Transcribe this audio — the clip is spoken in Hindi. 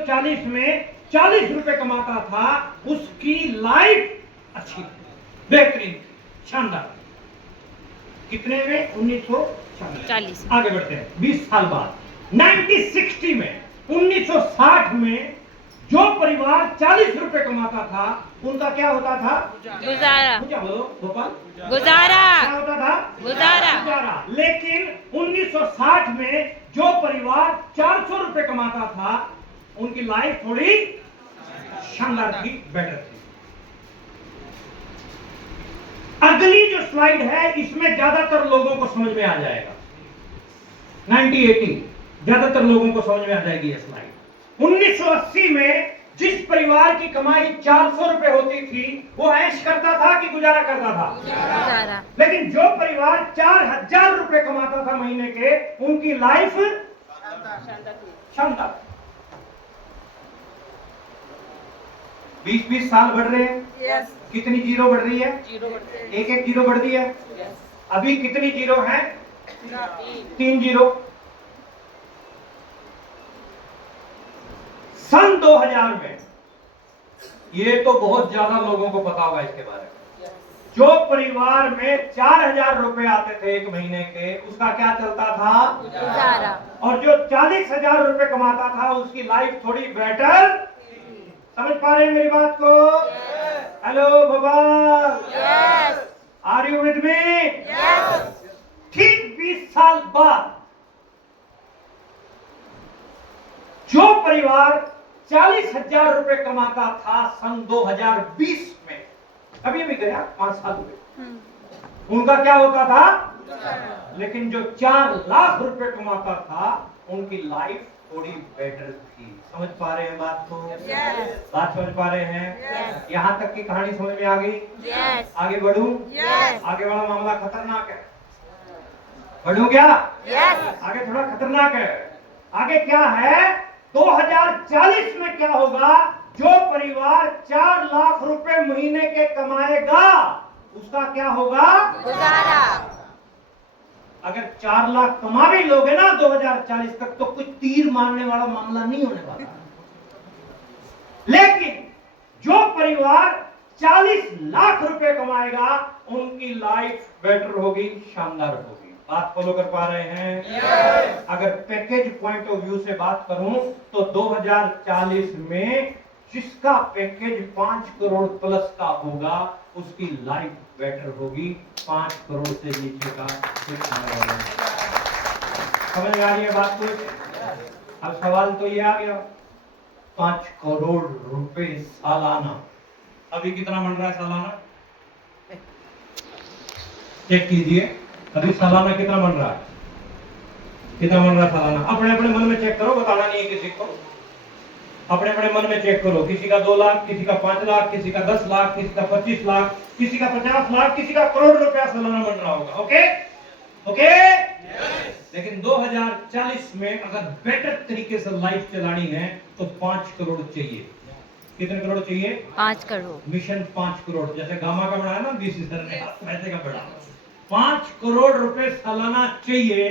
1940 में 40 रुपए कमाता था, उसकी लाइफ अच्छी थी, बेहतरीन थी, शानदार। कितने में? 1940। आगे बढ़ते हैं 20 साल बाद 1960 में, 1960 में जो परिवार 40 रुपए कमाता था उनका क्या होता था? गुजारा। बोलो गोपाल। गुजारा। क्या होता था? गुजारा। गुजारा। लेकिन 1960 में जो परिवार 400 रुपए कमाता था उनकी लाइफ थोड़ी शानदार थी, बेटर थी। अगली जो स्लाइड है इसमें ज्यादातर लोगों को समझ में आ जाएगा। 1980 ज्यादातर लोगों को समझ में आ जाएगी ये स्लाइड। 1980 में जिस परिवार की कमाई 400 रुपए होती थी वो ऐश करता था कि गुजारा करता था? गुजारा। लेकिन जो परिवार 4000 रुपए कमाता था महीने के, उनकी लाइफ शानदार। 20-20 साल बढ़ रहे हैं। यस। कितनी जीरो बढ़ रही है? जीरो बढ़ते हैं। एक जीरो बढ़ती है। यस। अभी कितनी जीरो है? 3 जीरो। सन 2000 में, ये तो बहुत ज्यादा लोगों को पता होगा इसके बारे में, जो परिवार में 4000 रुपए आते थे एक महीने के, उसका क्या चलता था? गुजारा। और जो 40,000 रुपए कमाता था उसकी लाइफ थोड़ी बेटर। समझ पा रहे हैं मेरी बात को? Hello Gopal, yes. Are you with me? Yes. ठीक 20 साल बाद जो परिवार 40,000 रुपए कमाता था सन 2020 में, अभी भी गया 5 साल हुए, उनका क्या होता था? लेकिन जो 4 लाख रुपए कमाता था उनकी लाइफ थोड़ी बेटर थी। समझ पा रहे हैं बात को? बात समझ पा रहे हैं? यहाँ तक की कहानी समझ में आ गई? आगे बढ़ूं? आगे वाला मामला खतरनाक है, बढ़ूं क्या? आगे थोड़ा खतरनाक है। आगे क्या है? 2040 में क्या होगा? जो परिवार 4 लाख रुपए महीने के कमाएगा उसका क्या होगा? गुजारा। अगर 4 लाख कमा भी लोगे ना 2040 तक, तो कुछ तीर मारने वाला मामला नहीं होने वाला। लेकिन जो परिवार 40 लाख रुपए कमाएगा उनकी लाइफ बेटर होगी, शानदार होगी। बात फॉलो कर पा रहे हैं? अगर पैकेज पॉइंट ऑफ व्यू से बात करूं तो 2040 में जिसका पैकेज 5 करोड़ प्लस का होगा उसकी लाइफ बेटर होगी, 5 करोड़ से नीचे का कुछ नहीं होगा। समझ में आ रही है बात को? अब सवाल तो ये आ गया, 5 करोड़ रुपए सालाना, अभी कितना बन रहा है सालाना? चेक कीजिए अभी सालाना कितना बन रहा है? कितना बन रहा है सालाना? अपने अपने मन में चेक करो, बताना नहीं है किसी को। अपने अपने मन में चेक करो। किसी का 2 लाख, किसी का 5 लाख, किसी का 10 लाख, किसी का 25 लाख, किसी का 50 लाख, किसी का करोड़ रुपया सालाना बन रहा होगा। Okay okay. लेकिन 2040 में अगर बेटर तरीके से लाइफ चलानी है तो 5 करोड़ चाहिए। कितने करोड़ चाहिए? 5 करोड़। मिशन 5 करोड़, जैसे गामा का बढ़ा है ना 20 सर ने, वैसे का बढ़ा 5 करोड़ रुपए सालाना चाहिए।